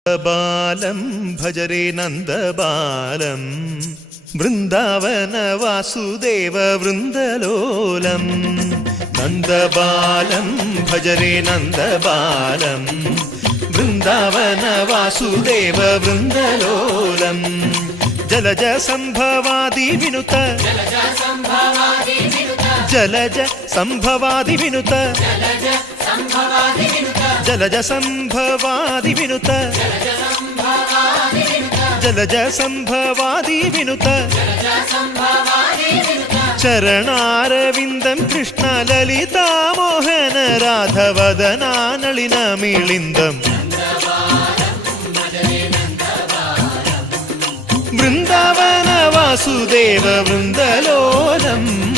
Balam ഭജരേ നന്ദബാലം Vrindavana Vasudeva വൃന്ദലോലം. നന്ദബാലം ഭജരേ നന്ദബാലം Vrindavana Vasudeva വൃന്ദലോലം. Jalaja സംഭവാദി വിനുത Jalaja സംഭവാദി വിനുത Jalaja സംഭവാദി വിനുത Jalaja സംഭവാദി വിനുത ചരണാരവിന്ദം Krishna ലളിതാമോഹന രാധവദനാനളിന മിളിന്ദം. Vrindavana Vasudeva വൃന്ദലോലം.